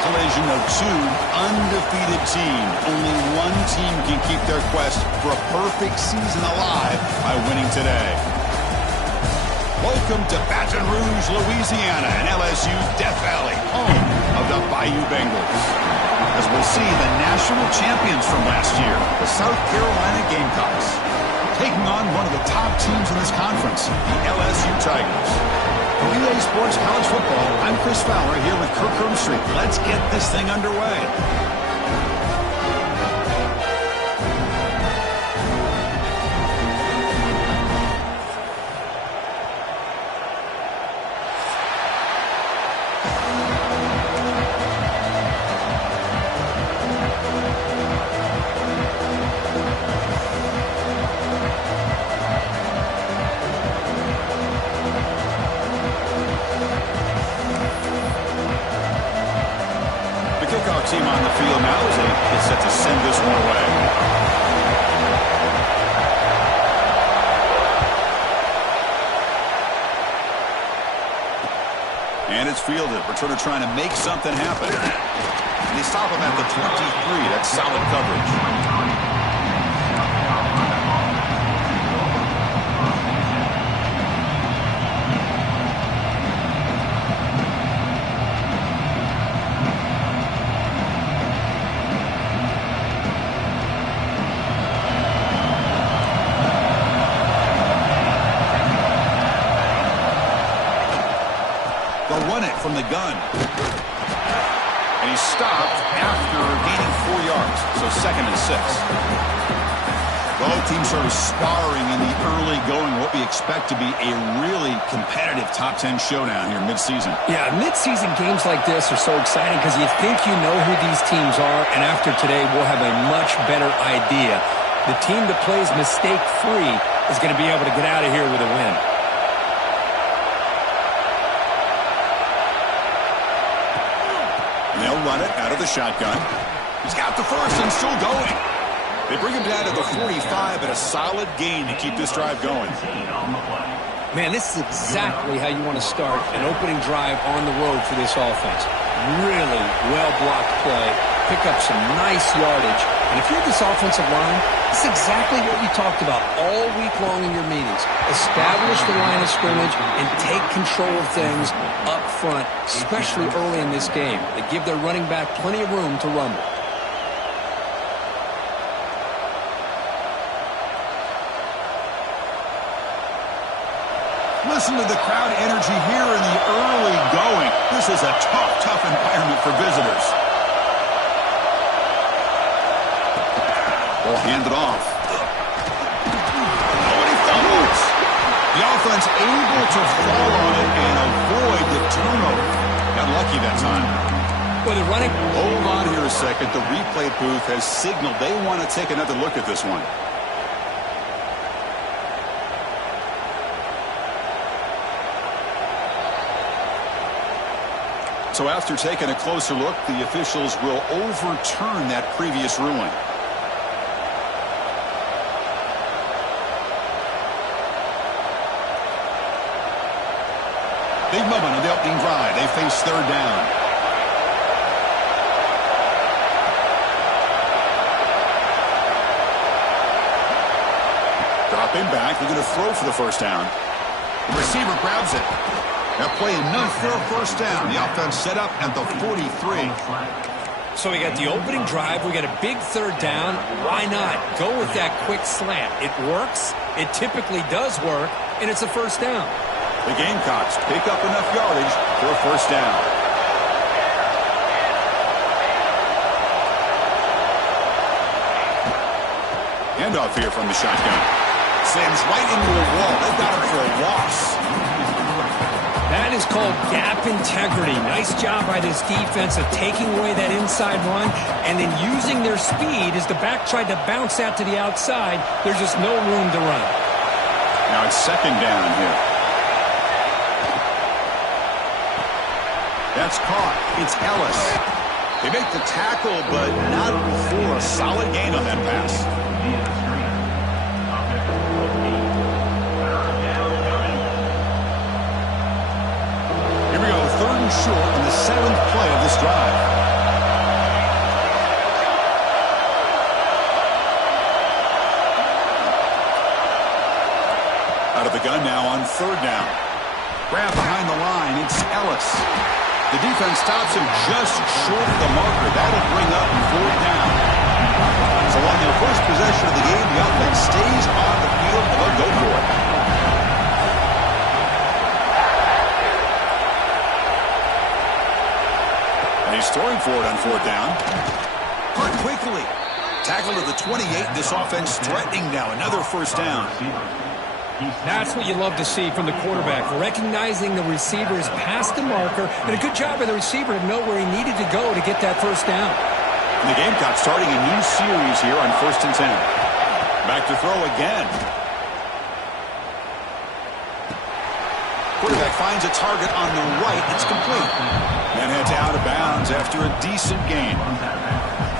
collision of two undefeated teams. Only one team can keep their quest for a perfect season alive by winning today. Welcome to Baton Rouge, Louisiana, and LSU's Death Valley, home of the Bayou Bengals. As we'll see, the national champions from last year, the South Carolina Gamecocks, taking on one of the top teams in this conference, the LSU Tigers. For EA Sports College Football, I'm Chris Fowler here with Kirk Herbstreit. Let's get this thing underway. Team on the field now as they get set to send this one away. And it's fielded. Returner trying to make something happen. And they stop him at the 23. That's solid coverage. From the gun. And he's stopped after gaining 4 yards. So 2nd and 6. Both teams sort of sparring in the early going, what we expect to be a really competitive top 10 showdown here mid-season. Yeah, mid-season games like this are so exciting because you think you know who these teams are, and after today we'll have a much better idea. The team that plays mistake-free is going to be able to get out of here with a win. They'll run it out of the shotgun. He's got the first and still going. They bring him down to the 45, but a solid gain to keep this drive going. Man, this is exactly how you want to start an opening drive on the road for this offense. Really well-blocked play, pick up some nice yardage. And if you're this offensive line, this is exactly what we talked about all week long in your meetings. Establish the line of scrimmage and take control of things up front, especially early in this game. They give their running back plenty of room to rumble. Listen to the crowd energy here in the early going. This is a tough environment for visitors. Ball handed off. Oh, and he fumbles. The offense able to fall on it and avoid the turnover. Got lucky that time. Well, they're running. Hold on here a second. The replay booth has signaled they want to take another look at this one. So after taking a closer look, the officials will overturn that previous ruling. Big moment on the opening drive. They face 3rd down. Dropping back. They're going to throw for the 1st down. The receiver grabs it. That play enough for a 1st down. The offense set up at the 43. So we got the opening drive. We got a big 3rd down. Why not? Go with that quick slant. It works. It typically does work. And it's a 1st down. The Gamecocks pick up enough yardage for a 1st down. Handoff here from the shotgun. Sends right into a wall. They've got him for a loss. That is called gap integrity. Nice job by this defense of taking away that inside run and then using their speed as the back tried to bounce that to the outside. There's just no room to run. Now it's 2nd down here. That's caught. It's Ellis. They make the tackle, but not before a solid gain on that pass. Here we go, 3rd and short on the 7th play of this drive. now on third down. Grab behind the line. It's Ellis. The defense stops him just short of the marker. That'll bring up fourth down. So on their first possession of the game, the offense stays on the field. They'll go for it. And he's throwing for it on fourth down. Hurt quickly. Tackle to the 28. This offense threatening now. Another first down. That's what you love to see from the quarterback. Recognizing the receiver is past the marker, and a good job by the receiver to know where he needed to go to get that first down. And the Gamecocks starting a new series here on 1st and 10. Back to throw again. Quarterback finds a target on the right. It's complete. And heads out of bounds after a decent gain.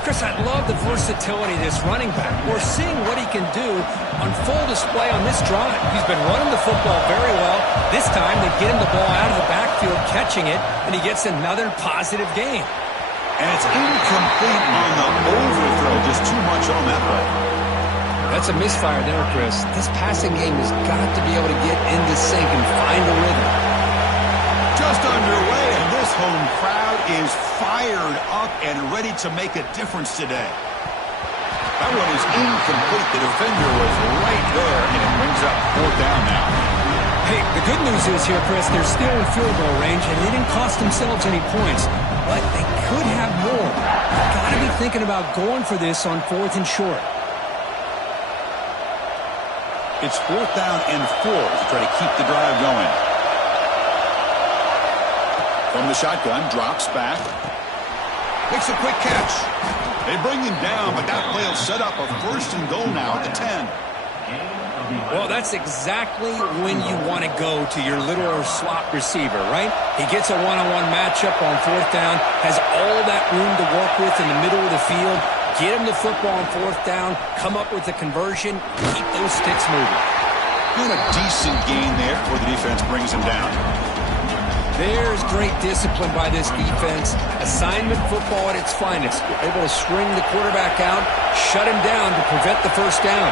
Chris, I love the versatility of this running back. We're seeing what he can do on full display on this drive. He's been running the football very well. This time they get him the ball out of the backfield, catching it, and he gets another positive gain. And it's incomplete on the overthrow. Just too much on that play. That's a misfire there, Chris. This passing game has got to be able to get into sync and find a rhythm. Just underway, and this home crowd is fired up and ready to make a difference today. That one is incomplete. The defender was right there, and it brings up fourth down now. Hey, the good news is here, Chris, they're still in field goal range, and they didn't cost themselves any points, but they could have more. They've got to be thinking about going for this on 4th and short. It's 4th down and 4 to try to keep the drive going. From the shotgun, drops back. Makes a quick catch. They bring him down, but that play will set up a 1st and goal now at the 10. Well, that's exactly when you want to go to your little or slot receiver, right? He gets a one-on-one matchup on 4th down, has all that room to work with in the middle of the field, get him the football on 4th down, come up with a conversion, keep those sticks moving. And a decent gain there before the defense brings him down. There's great discipline by this defense. Assignment football at its finest. Able to string the quarterback out, shut him down to prevent the first down.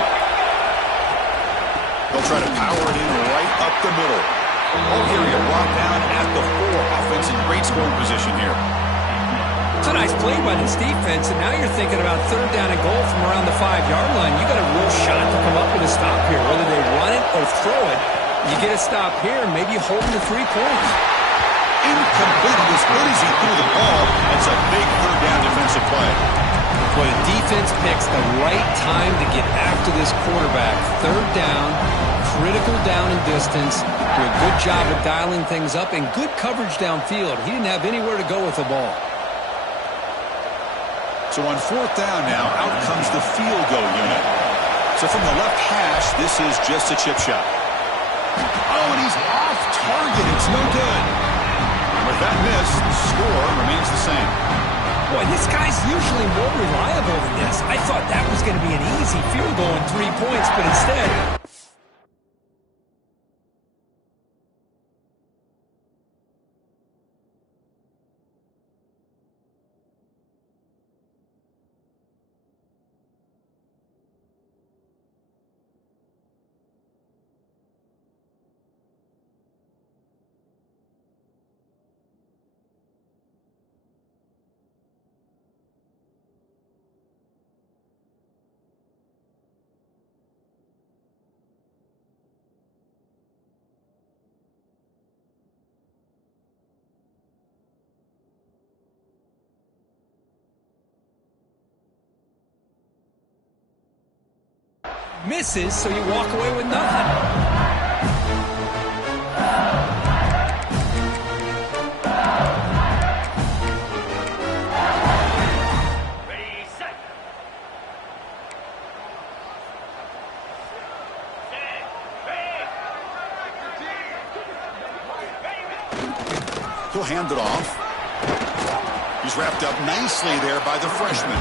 They'll try to power it in right up the middle. Oh, here you brought down at the 4. Offense in great scoring position here. It's a nice play by this defense, and now you're thinking about 3rd down and goal from around the 5-yard line. You got a real shot to come up with a stop here. Whether they run it or throw it, you get a stop here, and maybe you hold them to 3 points. Incomplete as good as he threw the ball. That's a big 3rd down defensive play. Well, the defense picks the right time to get after this quarterback. 3rd down, critical down and distance. Do a good job of dialing things up and good coverage downfield. He didn't have anywhere to go with the ball. So on 4th down now, out comes the field goal unit. So from the left hash, this is just a chip shot. Oh, and he's off target. It's no good. And with that miss, the score remains the same. Boy, this guy's usually more reliable than this. I thought that was going to be an easy field goal and 3 points, but instead... misses, so you walk away with nothing. Ready, set. He'll hand it off. He's wrapped up nicely there by the freshman.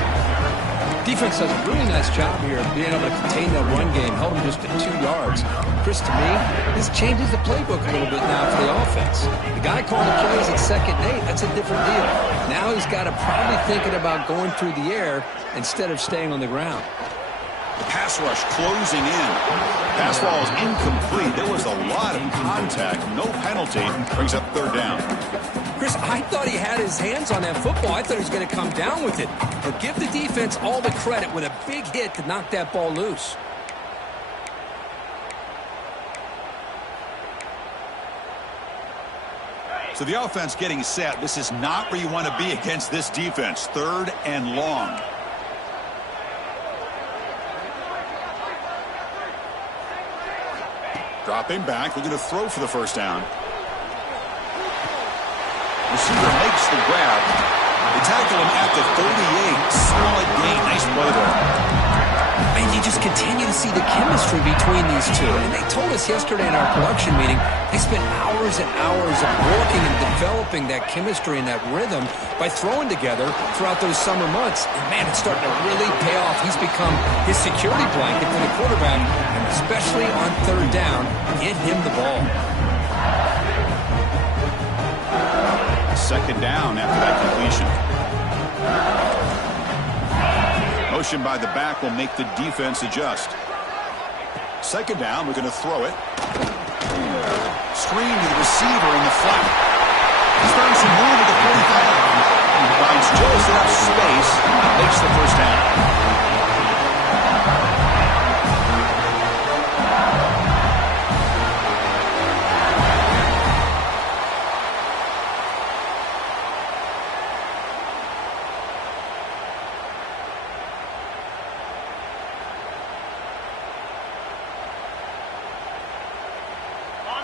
Defense does a really nice job here of being able to contain that run game, held him just at 2 yards. Chris, to me, this changes the playbook a little bit now for the offense. The guy calling the plays at 2nd and 8, that's a different deal. Now he's got to probably thinking about going through the air instead of staying on the ground. The pass rush closing in. Pass ball is incomplete. There was a lot of contact. No penalty. Brings up third down. Chris, I thought he had his hands on that football. I thought he was going to come down with it. But give the defense all the credit with a big hit to knock that ball loose. So the offense getting set. This is not where you want to be against this defense. Third and long. Dropping back, looking to throw for the first down. Receiver makes the grab. They tackle him at the 38. Solid gain. Nice play there. And you just continue to see the chemistry between these two. And they told us yesterday in our production meeting, they spent hours and hours of working and developing that chemistry and that rhythm by throwing together throughout those summer months. And, man, it's starting to really pay off. He's become his security blanket for the quarterback, and especially on third down, get him the ball. Second down after that completion. Motion by the back will make the defense adjust. Second down, we're going to throw it. Screen to the receiver in the flat. He's starting some move at the 45. Finds just enough space. Makes the first down.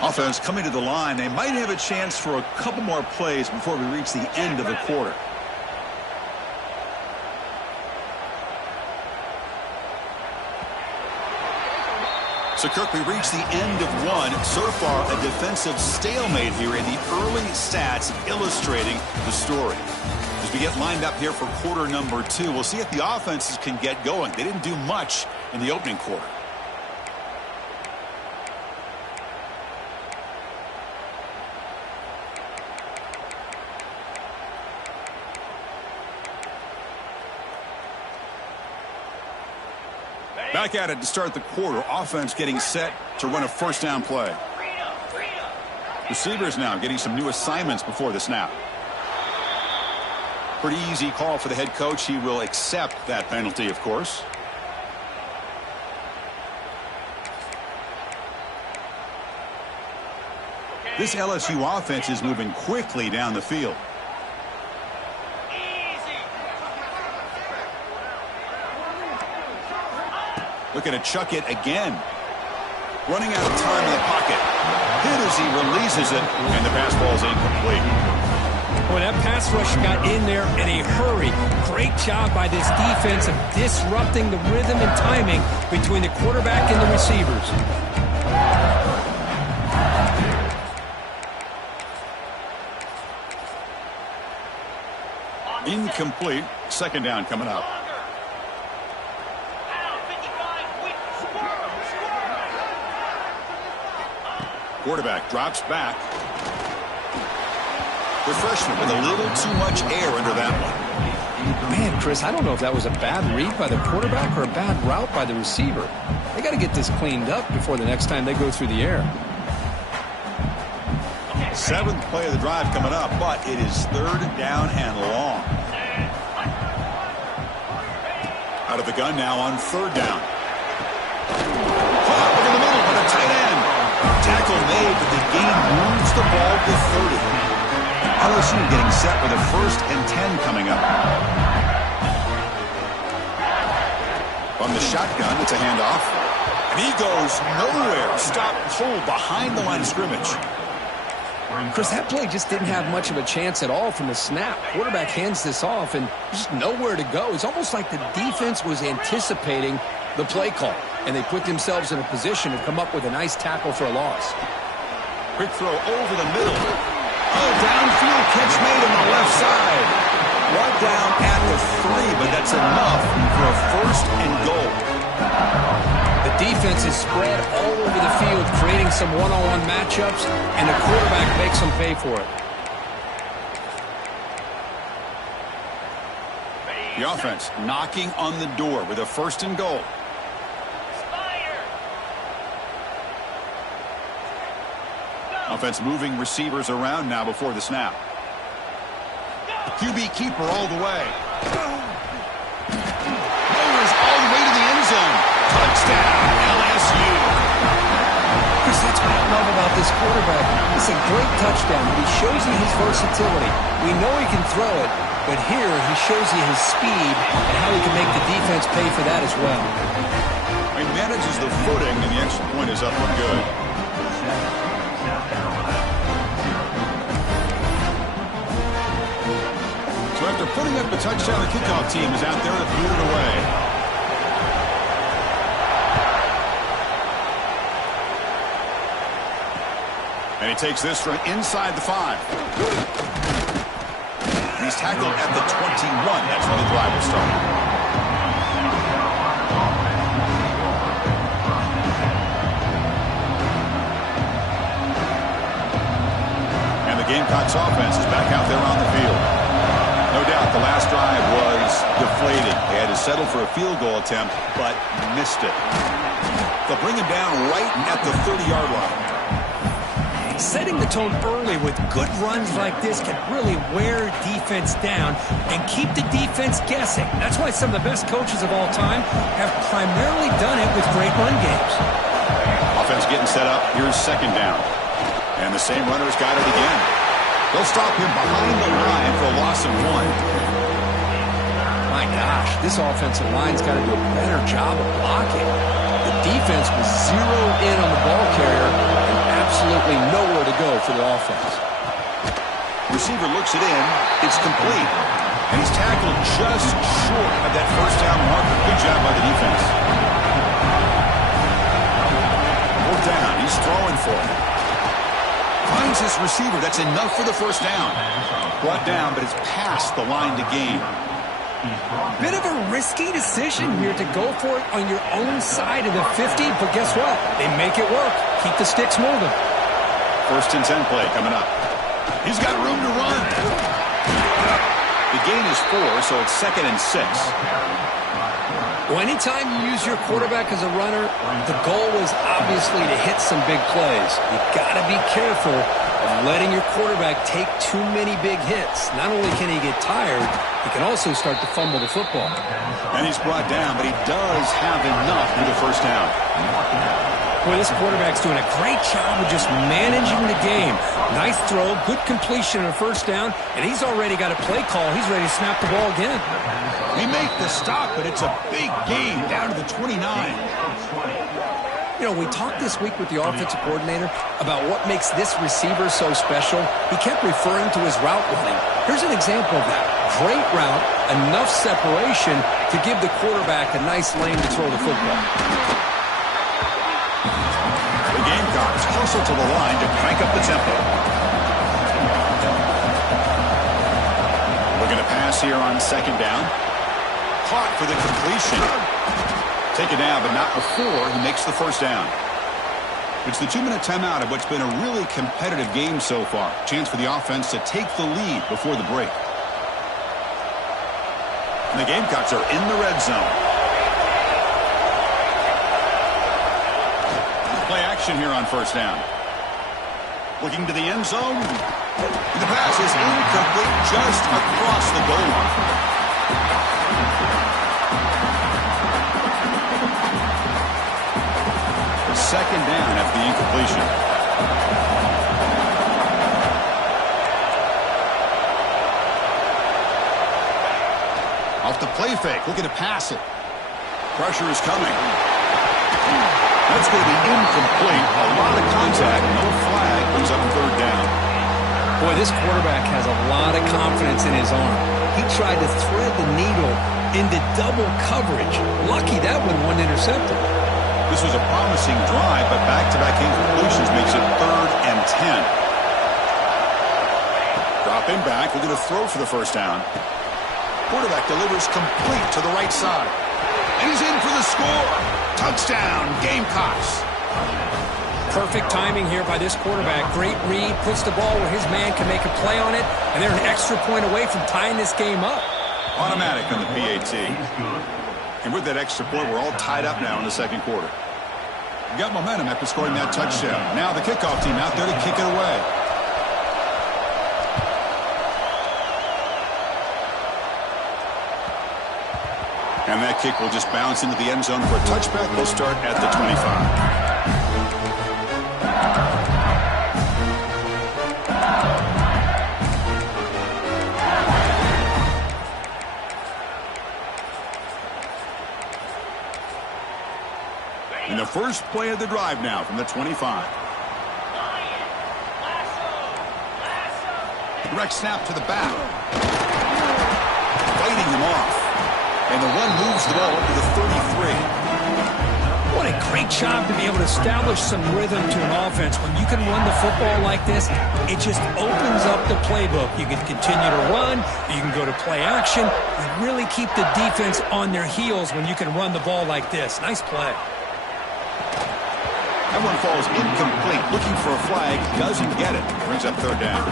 Offense coming to the line. They might have a chance for a couple more plays before we reach the end of the quarter. So, Kirk, we reach the end of one. So far, a defensive stalemate here in the early stats illustrating the story. As we get lined up here for quarter number two, we'll see if the offenses can get going. They didn't do much in the opening quarter. Back at it to start the quarter. Offense getting set to run a first down play. Receivers now getting some new assignments before the snap. Pretty easy call for the head coach. He will accept that penalty, of course. This LSU offense is moving quickly down the field. Looking to chuck it again. Running out of time in the pocket. Hit as he releases it, and the pass ball is incomplete. Well, that pass rush got in there in a hurry. Great job by this defense of disrupting the rhythm and timing between the quarterback and the receivers. Incomplete. Second down coming up. Quarterback drops back. The freshman with a little too much air under that one. Man, Chris, I don't know if that was a bad read by the quarterback or a bad route by the receiver. They got to get this cleaned up before the next time they go through the air. Seventh play of the drive coming up, but it is third down and long. Out of the gun now on third down. Caught in the middle with a tight end. Tackle made, but the gain moves the ball to 30. LSU getting set with a 1st and 10 coming up. From the shotgun, it's a handoff. And he goes nowhere. Stop pull behind the line of scrimmage. Chris, that play just didn't have much of a chance at all from the snap. Quarterback hands this off and just nowhere to go. It's almost like the defense was anticipating the play call, and they put themselves in a position to come up with a nice tackle for a loss. Quick throw over the middle. Oh, downfield catch made on the left side. Brought down at the 3, but that's enough for a 1st and goal. The defense is spread all over the field, creating some one-on-one matchups, and the quarterback makes them pay for it. The offense knocking on the door with a 1st and goal. Offense moving receivers around now before the snap. QB keeper all the way. Motors all the way to the end zone. Touchdown, LSU. Chris, that's what I love about this quarterback. It's a great touchdown, but he shows you his versatility. We know he can throw it, but here he shows you his speed and how he can make the defense pay for that as well. He manages the footing, and the extra point is up for good. So after putting up a touchdown, the kickoff team is out there to boot it away. And he takes this from inside the 5. He's tackled at the 21. That's where the drive will start. And the Gamecocks offense is back out there on the field. No doubt the last drive was deflating. They had to settle for a field goal attempt, but missed it. They'll bring him down right at the 30-yard line. Setting the tone early with good runs like this can really wear defense down and keep the defense guessing. That's why some of the best coaches of all time have primarily done it with great run games. Offense getting set up. Here's second down. And the same runner's got it again. They'll stop him behind the line for a loss of 1. My gosh, this offensive line's got to do a better job of blocking. The defense was zeroed in on the ball carrier and absolutely nowhere to go for the offense. Receiver looks it in. It's complete. And he's tackled just short of that first down marker. Good job by the defense. Fourth down. He's throwing for it. Finds his receiver. That's enough for the first down. Brought down, but it's past the line to gain. Bit of a risky decision here to go for it on your own side of the 50, but guess what? They make it work. Keep the sticks moving. First and 10 play coming up. He's got room to run. The gain is 4, so it's second and 6. Well, anytime you use your quarterback as a runner, the goal is obviously to hit some big plays. You got to be careful of letting your quarterback take too many big hits. Not only can he get tired, he can also start to fumble the football. And he's brought down, but he does have enough for the first down. Boy, this quarterback's doing a great job of just managing the game. Nice throw, good completion on a first down, and he's already got a play call. He's ready to snap the ball again. They make the stop, but it's a big gain down to the 29. You know, we talked this week with the offensive coordinator about what makes this receiver so special. He kept referring to his route running. Here's an example of that. Great route, enough separation to give the quarterback a nice lane to throw the football. The Gamecocks hustle to the line to crank up the tempo. Looking to pass here on second down. Caught for the completion. Taken down, but not before he makes the first down. It's the 2-minute timeout of what's been a really competitive game so far. Chance for the offense to take the lead before the break. And the Gamecocks are in the red zone. Play action here on first down. Looking to the end zone. The pass is incomplete just across the goal line. Second down after the incompletion. Off the play fake, looking to pass it. Pressure is coming. That's going to be incomplete. A lot of contact, no flag, brings up third down. Boy, this quarterback has a lot of confidence in his arm. He tried to thread the needle into double coverage. Lucky that one wasn't intercepted. This was a promising drive, but back-to-back incompletions makes it 3rd and 10. Dropping back, looking to throw for the first down. Quarterback delivers complete to the right side. And he's in for the score. Touchdown, Gamecocks. Perfect timing here by this quarterback. Great read, puts the ball where his man can make a play on it, and they're an extra point away from tying this game up. Automatic on the PAT. And with that extra point, we're all tied up now in the second quarter. Got momentum after scoring that touchdown. Now the kickoff team out there to kick it away. And that kick will just bounce into the end zone for a touchback. We'll start at the 25. And the first play of the drive now from the 25. Direct snap to the back. Fighting him off. And the run moves the ball up to the 33. What a great job to be able to establish some rhythm to an offense. When you can run the football like this, it just opens up the playbook. You can continue to run. You can go to play action. You really keep the defense on their heels when you can run the ball like this. Nice play. That one falls incomplete. Looking for a flag. Doesn't get it. Brings up third down.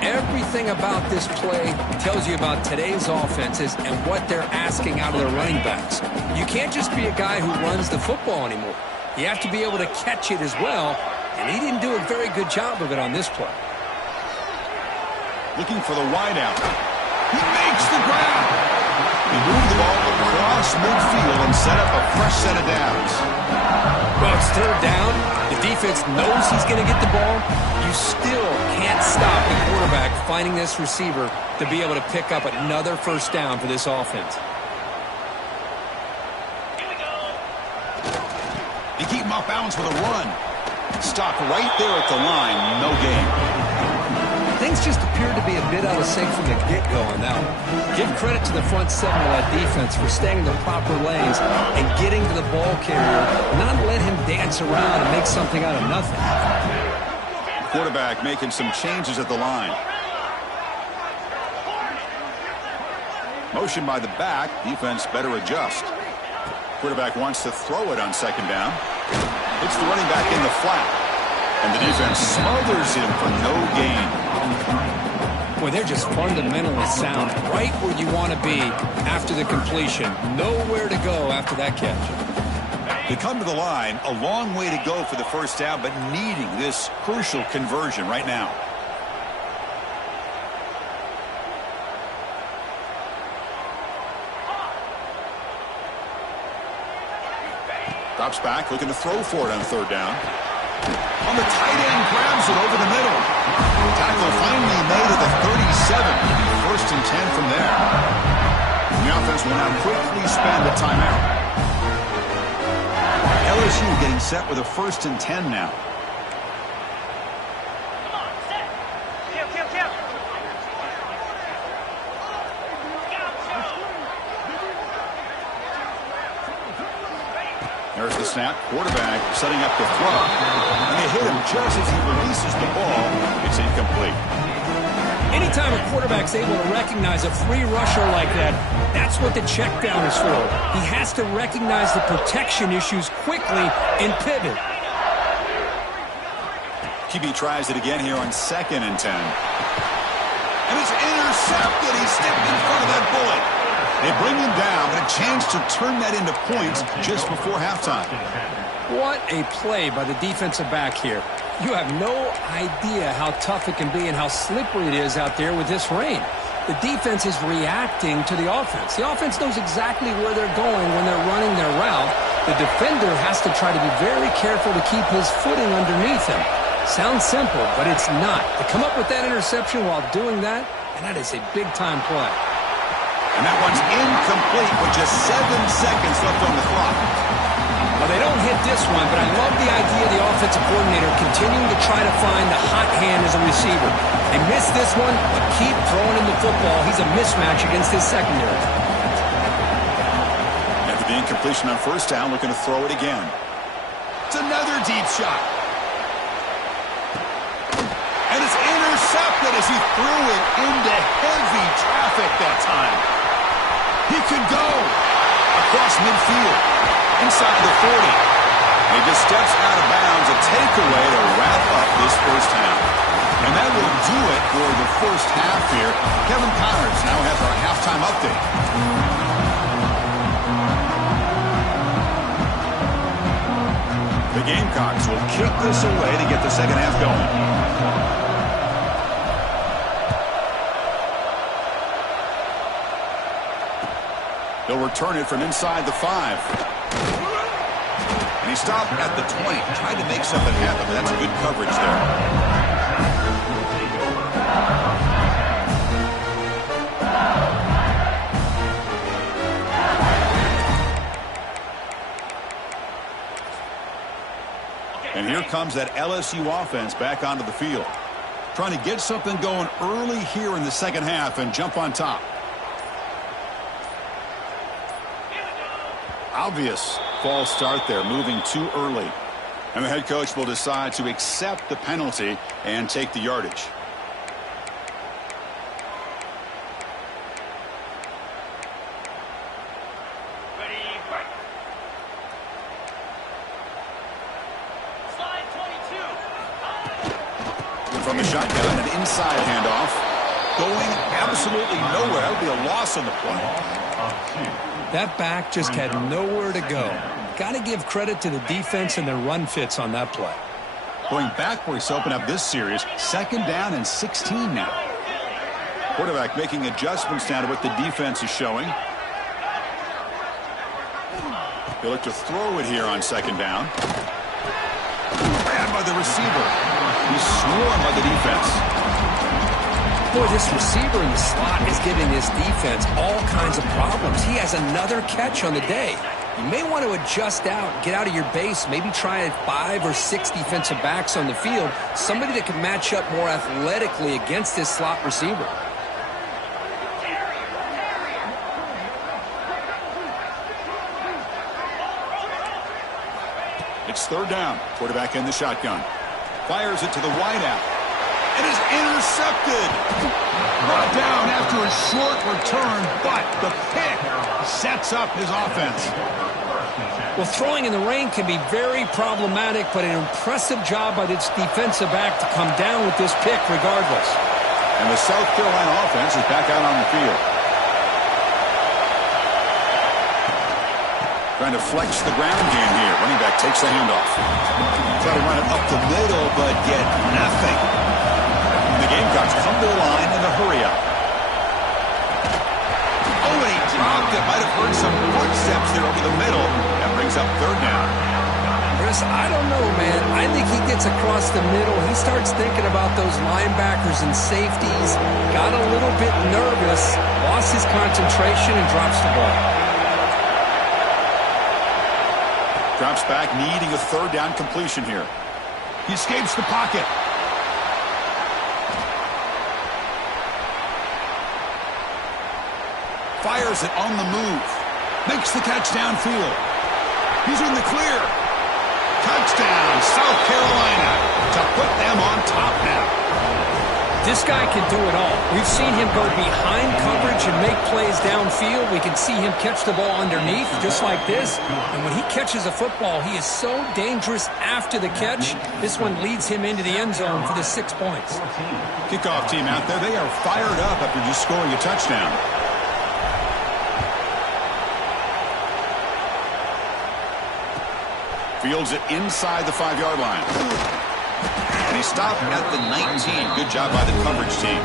Everything about this play tells you about today's offenses and what they're asking out of their running backs. You can't just be a guy who runs the football anymore. You have to be able to catch it as well, and he didn't do a very good job of it on this play. Looking for the wideout. He makes the grab. He moved the ball across midfield and set up a fresh set of downs. Well, it's third down. The defense knows he's going to get the ball. You still can't stop the quarterback finding this receiver to be able to pick up another first down for this offense. They keep him off balance with a run. Stop right there at the line. No gain. Things just appeared to be a bit out of sync from the get-go on that one. Give credit to the front seven of that defense for staying in the proper lanes and getting to the ball carrier, not let him dance around and make something out of nothing. Quarterback making some changes at the line. Motion by the back. Defense better adjust. Quarterback wants to throw it on second down. It's the running back in the flat. And the defense smothers him for no gain. Boy, they're just fundamentally sound right where you want to be after the completion. Nowhere to go after that catch. They come to the line, a long way to go for the first down, but needing this crucial conversion right now. Drops back, looking to throw for it on third down. On the tight end, grabs it over the middle. Tackle finally made at the 37. It'll be first and 10 from there. And the offense will now quickly spend a timeout. LSU getting set with a first and 10 now. Come on, set. Kill. There's the snap. Quarterback setting up the throw. And they hit him just as he releases the ball. It's incomplete. Anytime a quarterback's able to recognize a free rusher like that, that's what the check down is for. He has to recognize the protection issues quickly and pivot. QB tries it again here on second and 10. And it's intercepted. He stepped in front of that bullet. They bring him down, but a chance to turn that into points just before halftime. What a play by the defensive back here. You have no idea how tough it can be and how slippery it is out there with this rain. The defense is reacting to the offense. The offense knows exactly where they're going when they're running their route. The defender has to try to be very careful to keep his footing underneath him. Sounds simple, but it's not. To come up with that interception while doing that, and that is a big-time play. And that one's incomplete with just 7 seconds left on the clock. Well, they don't hit this one, but I love the idea of the offensive coordinator continuing to try to find the hot hand as a receiver. They missed this one, but keep throwing him the football. He's a mismatch against his secondary. After the incompletion on first down, looking to throw it again. It's another deep shot. And it's intercepted as he threw it into heavy traffic that time. He could go across midfield, inside the 40. And he just steps out of bounds, a takeaway to wrap up this first half. And that will do it for the first half here. Kevin Connors now has our halftime update. The Gamecocks will kick this away to get the second half going. They'll return it from inside the 5. And he stopped at the 20. Tried to make something happen, but that's good coverage there. And here comes that LSU offense back onto the field. Trying to get something going early here in the second half and jump on top. Obvious false start there, moving too early. And the head coach will decide to accept the penalty and take the yardage. From the shotgun, an inside handoff. Going absolutely nowhere. That would be a loss on the play. That back just had nowhere to go. Got to give credit to the defense and their run fits on that play. Going backwards to open up this series. 2nd down and 16 now. Quarterback making adjustments now to what the defense is showing. They look to throw it here on 2nd down. Grabbed by the receiver. He's swarmed by the defense. Boy, this receiver in the slot is giving this defense all kinds of problems. He has another catch on the day. You may want to adjust out, get out of your base, maybe try 5 or 6 defensive backs on the field, somebody that can match up more athletically against this slot receiver. It's 3rd down. Quarterback in the shotgun. Fires it to the wideout. It is intercepted. Brought down after a short return, but the pick sets up his offense. Well, throwing in the rain can be very problematic, but an impressive job by this defensive back to come down with this pick regardless. And the South Carolina offense is back out on the field. Trying to flex the ground game here. Running back takes the handoff. Try to run it up the middle, but get nothing. The Gamecocks come to the line in a hurry-up. Oh, and he dropped it. Might have heard some footsteps there over the middle. That brings up 3rd down. Chris, I don't know, man. I think he gets across the middle. He starts thinking about those linebackers and safeties. Got a little bit nervous. Lost his concentration and drops the ball. Drops back, needing a 3rd down completion here. He escapes the pocket. Fires it on the move. Makes the catch downfield. He's in the clear. Touchdown, South Carolina, to put them on top now. This guy can do it all. We've seen him go behind coverage and make plays downfield. We can see him catch the ball underneath, just like this. And when he catches a football, he is so dangerous after the catch. This one leads him into the end zone for the 6 points. Kickoff team out there. They are fired up after just scoring a touchdown. Fields it inside the 5-yard line. And he stopped at the 19. Good job by the coverage team.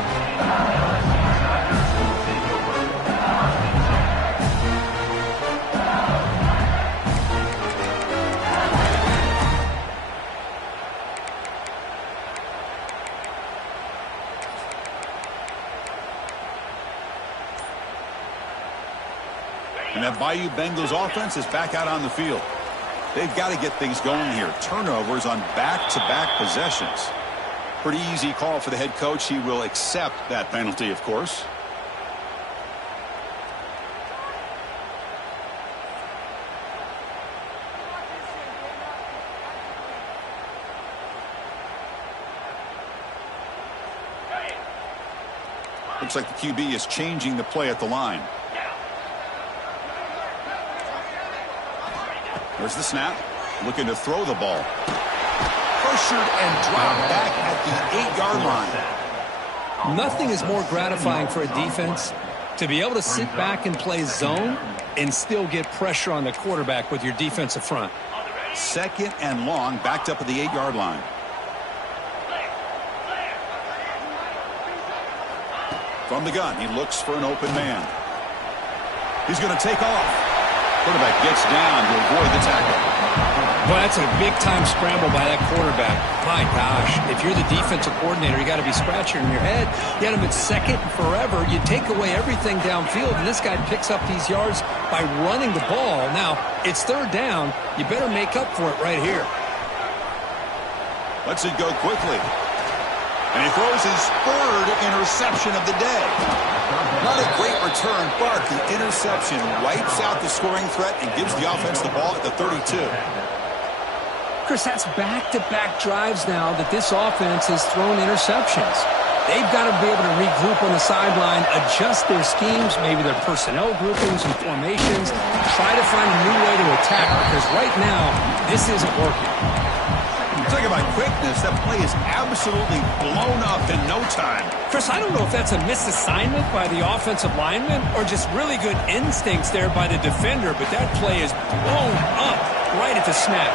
And that Bayou Bengals offense is back out on the field. They've got to get things going here. Turnovers on back-to-back possessions. Pretty easy call for the head coach. He will accept that penalty, of course. Looks like the QB is changing the play at the line. There's the snap. Looking to throw the ball. Pressured and dropped back at the 8-yard line. Nothing is more gratifying for a defense to be able to sit back and play zone and still get pressure on the quarterback with your defensive front. 2nd and long, backed up at the 8-yard line. From the gun, he looks for an open man. He's going to take off. Quarterback gets down to avoid the tackle. Well, that's a big-time scramble by that quarterback. My gosh, if you're the defensive coordinator, you got to be scratching your head. You had him at 2nd and forever. You take away everything downfield, and this guy picks up these yards by running the ball. Now, it's 3rd down. You better make up for it right here. Lets it go quickly. And he throws his 3rd interception of the day. Not a great return, but the interception wipes out the scoring threat and gives the offense the ball at the 32. Chris, that's back-to-back drives now that this offense has thrown interceptions. They've got to be able to regroup on the sideline, adjust their schemes, maybe their personnel groupings and formations, try to find a new way to attack, because right now, this isn't working. Talk about quickness. That play is absolutely blown up in no time. Chris, I don't know if that's a misassignment by the offensive lineman or just really good instincts there by the defender, but that play is blown up right at the snap.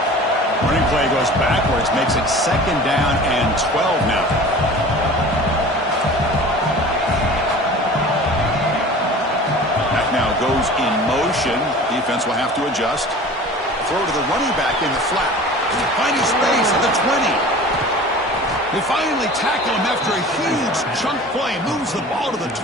Running play goes backwards, makes it 2nd down and 12 now. That now goes in motion. Defense will have to adjust. Throw to the running back in the flat. Finding space at the 20. They finally tackle him after a huge chunk play. Moves the ball to the 12.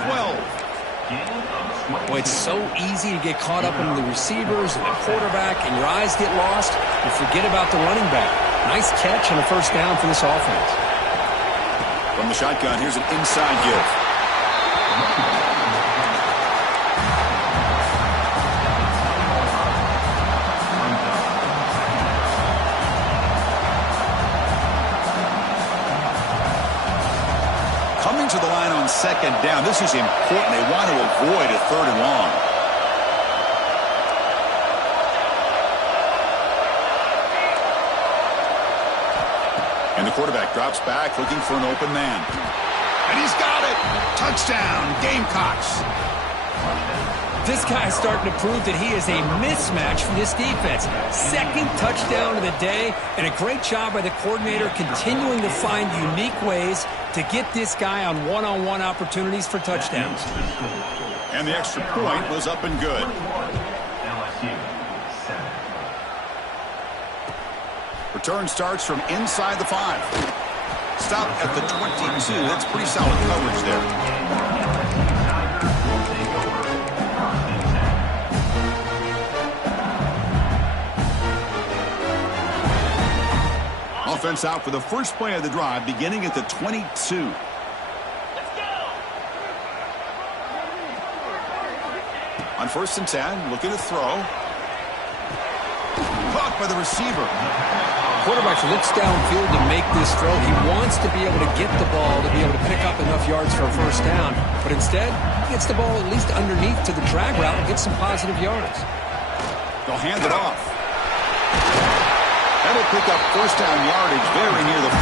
Boy, it's so easy to get caught up in the receivers and the quarterback, and your eyes get lost. You forget about the running back. Nice catch and a 1st down for this offense. From the shotgun, here's an inside give. Coming to the line on 2nd down. This is important. They want to avoid a 3rd and long. And the quarterback drops back looking for an open man. And he's got it. Touchdown, Gamecocks. This guy's starting to prove that he is a mismatch for this defense. 2nd touchdown of the day, and a great job by the coordinator continuing to find unique ways to get this guy on one-on-one opportunities for touchdowns. And the extra point was up and good. Return starts from inside the 5. Stop at the 22. That's pretty solid coverage there. Offense out for the first play of the drive, beginning at the 22. On 1st and 10, looking to throw. Caught by the receiver. Quarterback looks downfield to make this throw. He wants to be able to get the ball to be able to pick up enough yards for a 1st down, but instead, he gets the ball at least underneath to the drag route and gets some positive yards. They'll hand it off. That'll pick up 1st down yardage very near the 40.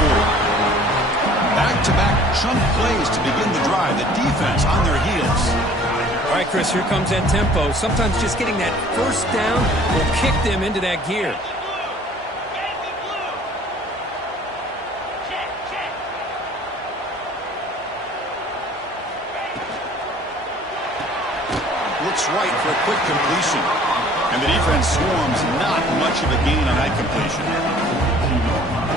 Back-to-back chunk plays to begin the drive. The defense on their heels. All right, Chris, here comes that tempo. Sometimes just getting that 1st down will kick them into that gear. Looks right for a quick completion. And the defense swarms, not much of a gain on that completion.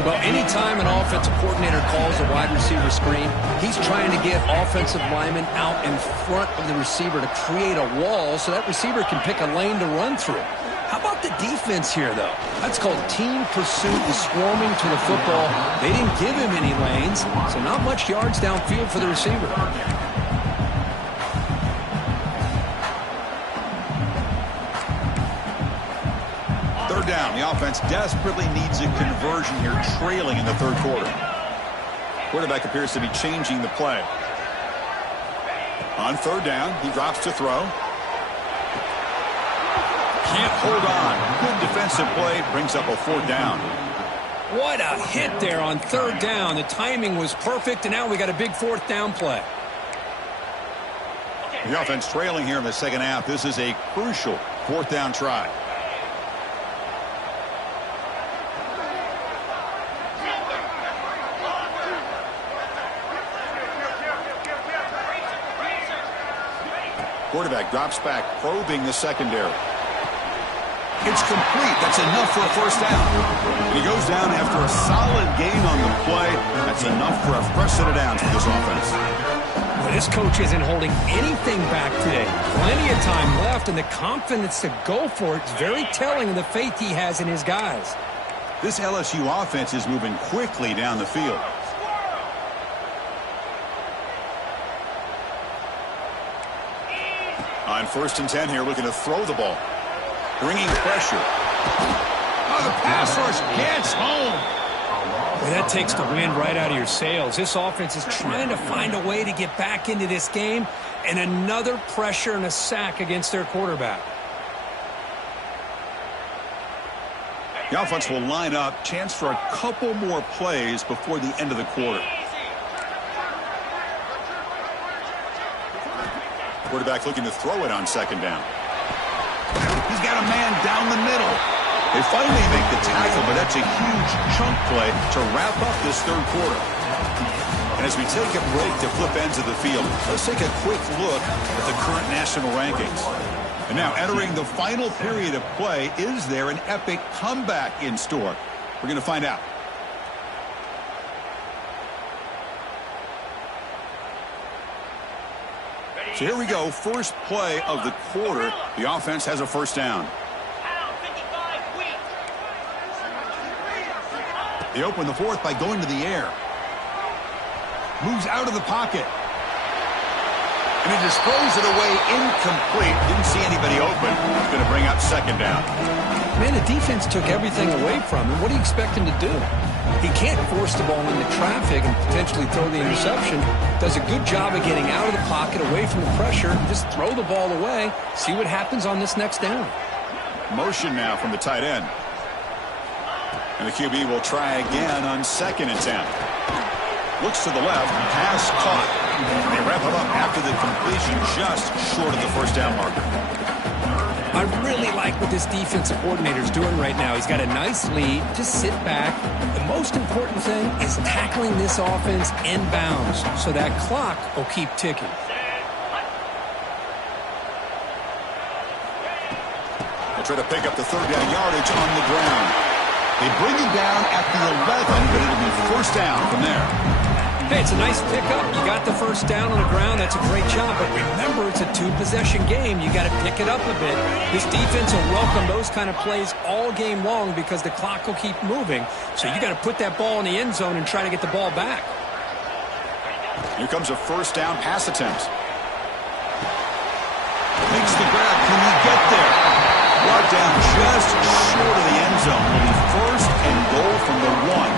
Well, anytime an offensive coordinator calls a wide receiver screen, he's trying to get offensive linemen out in front of the receiver to create a wall so that receiver can pick a lane to run through. How about the defense here, though? That's called team pursuit, the swarming to the football. They didn't give him any lanes, so not much yards downfield for the receiver. 3rd down. The offense desperately needs a conversion here, trailing in the 3rd quarter. Quarterback appears to be changing the play. On 3rd down, he drops to throw. Can't hold on. Good defensive play, brings up a 4th down. What a hit there on 3rd down. The timing was perfect, and now we got a big 4th down play. The offense trailing here in the 2nd half. This is a crucial 4th down try. Quarterback drops back, probing the secondary. It's complete. That's enough for a first down. And he goes down after a solid gain on the play. That's enough for a fresh set of downs for this offense. Well, this coach isn't holding anything back today. Plenty of time left, and the confidence to go for it is very telling of the faith he has in his guys. This LSU offense is moving quickly down the field. On 1st and 10 here, looking to throw the ball. Bringing pressure. Oh, the pass rush gets home. Well, that takes the wind right out of your sails. This offense is trying to find a way to get back into this game, and another pressure and a sack against their quarterback. The offense will line up. Chance for a couple more plays before the end of the quarter. Quarterback looking to throw it on 2nd down. He's got a man down the middle. They finally make the tackle, but that's a huge chunk play to wrap up this 3rd quarter. And as we take a break to flip ends of the field, let's take a quick look at the current national rankings. And now entering the final period of play, is there an epic comeback in store? We're going to find out. So here we go, first play of the quarter. The offense has a first down. They open the 4th by going to the air. Moves out of the pocket. And he just throws it away incomplete. Didn't see anybody open. It's going to bring up 2nd down. Man, the defense took everything away from him. What do you expect him to do? He can't force the ball into traffic and potentially throw the interception. Does a good job of getting out of the pocket, away from the pressure, and just throw the ball away. See what happens on this next down. Motion now from the tight end. And the QB will try again on 2nd and 10. Looks to the left, pass caught. And they wrap it up after the completion, just short of the first down marker. I really like what this defensive coordinator is doing right now. He's got a nice lead. Just sit back. The most important thing is tackling this offense inbounds so that clock will keep ticking. They'll try to pick up the 3rd down yardage on the ground. They bring it down at the 11, but it'll be first down from there. Hey, it's a nice pickup. You got the first down on the ground. That's a great job. But remember, it's a 2-possession game. You got to pick it up a bit. This defense will welcome those kind of plays all game long because the clock will keep moving. So you got to put that ball in the end zone and try to get the ball back. Here comes a first down pass attempt. Makes the grab. Can he get there? Brought down just short of the end zone. Will be 1st and goal from the 1.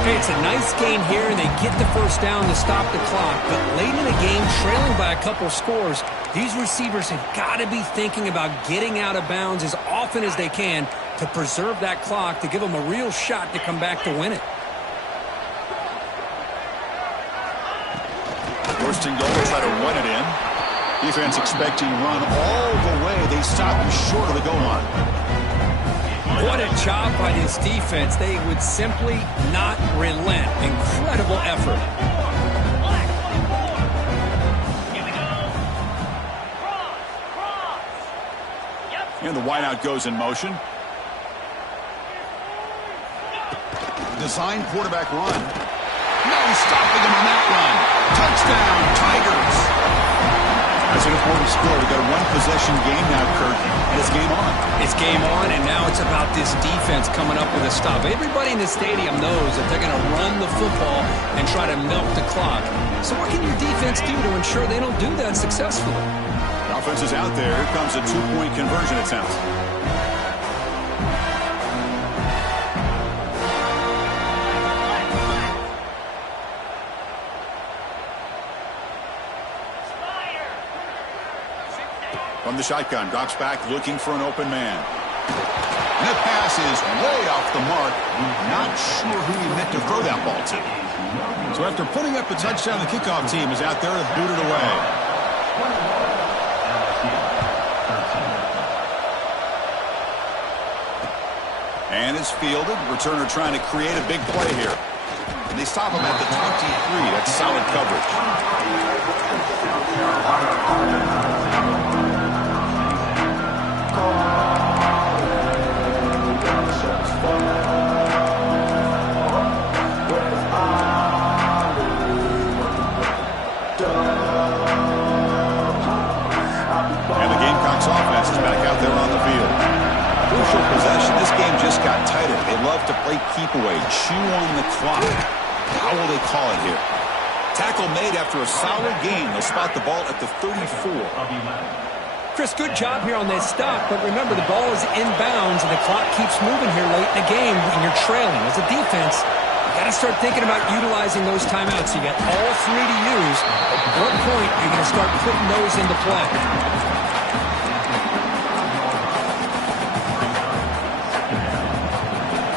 Hey, it's a nice gain here, and they get the first down to stop the clock. But late in the game, trailing by a couple scores, these receivers have got to be thinking about getting out of bounds as often as they can to preserve that clock, to give them a real shot to come back to win it. 1st and goal, to try to run it in. Defense expecting run all the way. They stop him short of the goal line. What a job by this defense. They would simply not relent. Incredible effort. And the wideout goes in motion. Design quarterback run. No stopping him on that run. Touchdown, Tigers. That's an important score. We've got a 1-possession game now, Kurt, and it's game on. It's game on, and now it's about this defense coming up with a stop. Everybody in the stadium knows that they're going to run the football and try to milk the clock. So what can your defense do to ensure they don't do that successfully? The offense is out there. Here comes a 2-point conversion attempt. From the shotgun, drops back, looking for an open man. And the pass is way off the mark. Not sure who he meant to throw that ball to. So after putting up the touchdown, the kickoff team is out there to boot it away. And it's fielded. Returner trying to create a big play here. And they stop him at the 23. That's solid coverage. And the Gamecocks offense is back out there on the field. Crucial possession. This game just got tighter. They love to play keep away, chew on the clock. How will they call it here? Tackle made after a solid gain. They'll spot the ball at the 34. Chris, good job here on this stop, but remember the ball is inbounds and the clock keeps moving here late in the game and you're trailing. As a defense, you got to start thinking about utilizing those timeouts. You got all three to use. At what point are you going to start putting those into play?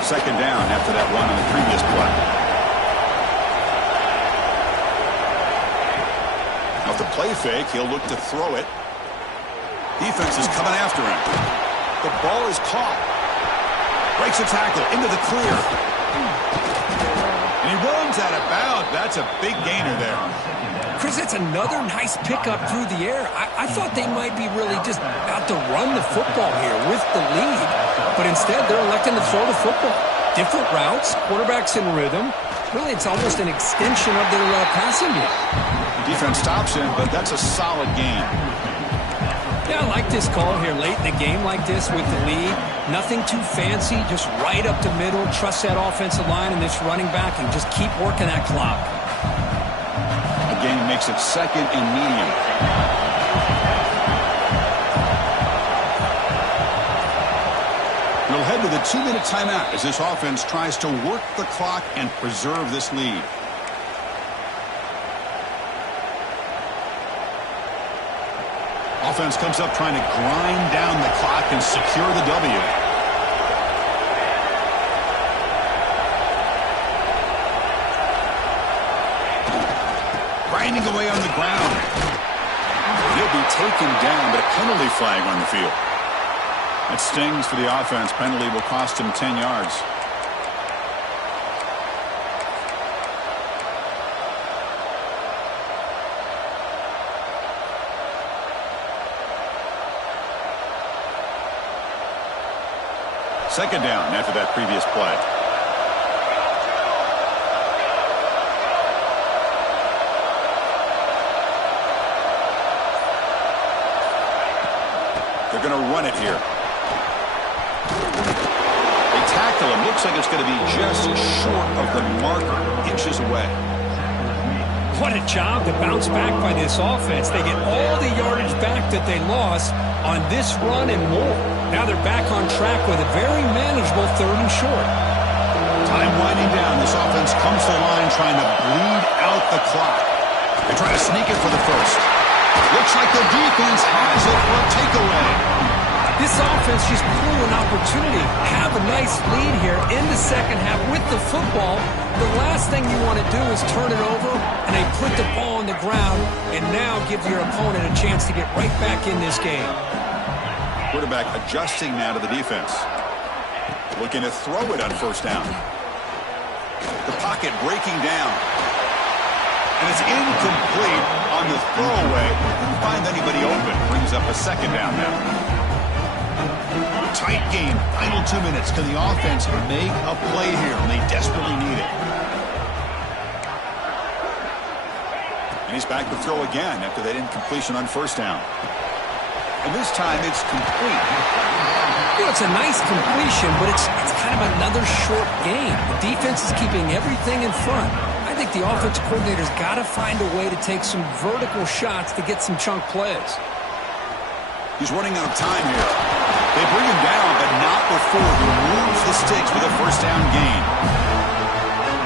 Second down after that run on the previous play. Off the play fake, he'll look to throw it. Defense is coming after him. The ball is caught. Breaks a tackle into the clear. And he runs out of bounds. That's a big gainer there. Chris, that's another nice pickup through the air. I thought they might be really just out to run the football here with the lead. But instead, they're electing to throw the football. Different routes, quarterback's in rhythm. Really, it's almost an extension of their passing game. Defense stops him, but that's a solid gain. Yeah, I like this call here late in the game like this with the lead. Nothing too fancy, just right up the middle. Trust that offensive line and this running back and just keep working that clock. Again, he makes it second and medium. We'll head to the 2-minute timeout as this offense tries to work the clock and preserve this lead. Offense comes up trying to grind down the clock and secure the W. Grinding away on the ground. He'll be taken down, but a penalty flag on the field. That stings for the offense. Penalty will cost him 10 yards. Second down after that previous play. They're going to run it here. They tackle him. Looks like it's going to be just short of the marker, inches away. What a job to bounce back by this offense. They get all the yardage back that they lost on this run and more. Now they're back on track with a very manageable 3rd and short. Time winding down. This offense comes to the line trying to bleed out the clock. They try to sneak it for the first. Looks like the defense has it for a takeaway. This offense just blew an opportunity. Have a nice lead here in the second half with the football. The last thing you want to do is turn it over, and they put the ball on the ground and now give your opponent a chance to get right back in this game. Quarterback adjusting now to the defense. Looking to throw it on first down. The pocket breaking down. And it's incomplete on the throwaway. Didn't find anybody open. Brings up a second down now. Tight game. Final 2 minutes. Can the offense make a play here? And they desperately need it. And he's back to throw again after that incompletion on first down. And this time it's complete. You know, it's a nice completion, but it's kind of another short game. The defense is keeping everything in front. I think the offensive coordinator's got to find a way to take some vertical shots to get some chunk plays. He's running out of time here. They bring him down, but not before he moves the sticks with a first down gain.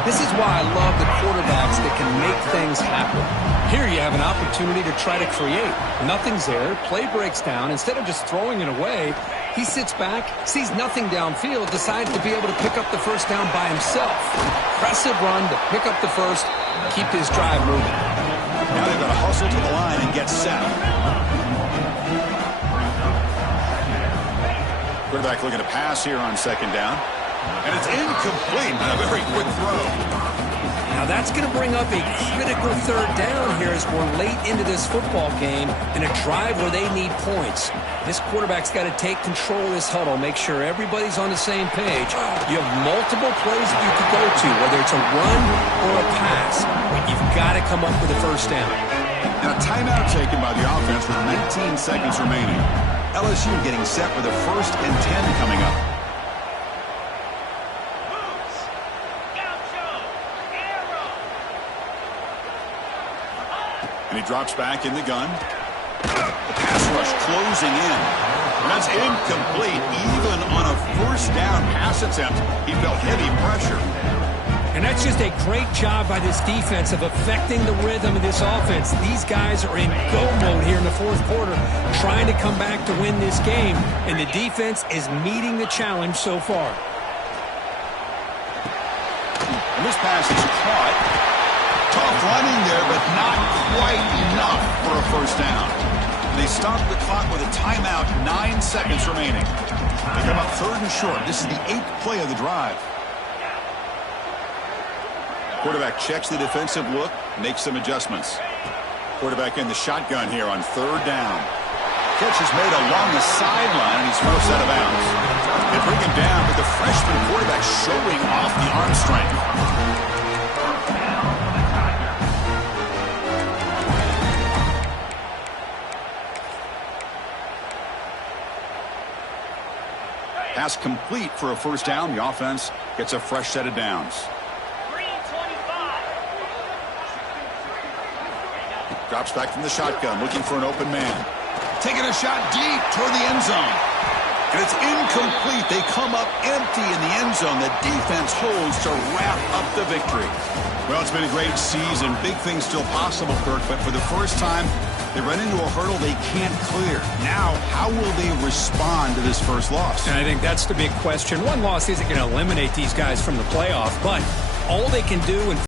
This is why I love the quarterbacks that can make things happen. Here you have an opportunity to try to create. Nothing's there. Play breaks down. Instead of just throwing it away, he sits back, sees nothing downfield, decides to be able to pick up the first down by himself. Impressive run to pick up the first, keep his drive moving. Now they've got to hustle to the line and get set. Quarterback looking to pass here on second down. And it's incomplete. A very quick throw. Now that's going to bring up a critical third down here as we're late into this football game in a drive where they need points. This quarterback's got to take control of this huddle, make sure everybody's on the same page. You have multiple plays that you could go to, whether it's a run or a pass, but you've got to come up with a first down. And a timeout taken by the offense with 19 seconds remaining. LSU getting set with a 1st and 10 coming up. And he drops back in the gun. The pass rush closing in. And that's incomplete. Even on a 1st down pass attempt, he felt heavy pressure. And that's just a great job by this defense of affecting the rhythm of this offense. These guys are in go mode here in the 4th quarter, trying to come back to win this game. And the defense is meeting the challenge so far. And this pass is caught. Tough running there, but not quite enough for a 1st down. They stop the clock with a timeout, 9 seconds remaining. They come up 3rd and short. This is the 8th play of the drive. Quarterback checks the defensive look, makes some adjustments. Quarterback in the shotgun here on 3rd down. Catch is made along the sideline, and he's forced out of bounds. They bring him down, but the freshman quarterback showing off the arm strength. Pass complete for a 1st down. The offense gets a fresh set of downs. Drops back from the shotgun, looking for an open man. Taking a shot deep toward the end zone. And it's incomplete. They come up empty in the end zone. The defense holds to wrap up the victory. Well, it's been a great season. Big things still possible, Kirk, but for the first time, they run into a hurdle they can't clear. Now, how will they respond to this first loss? And I think that's the big question. One loss isn't going to eliminate these guys from the playoff, but all they can do in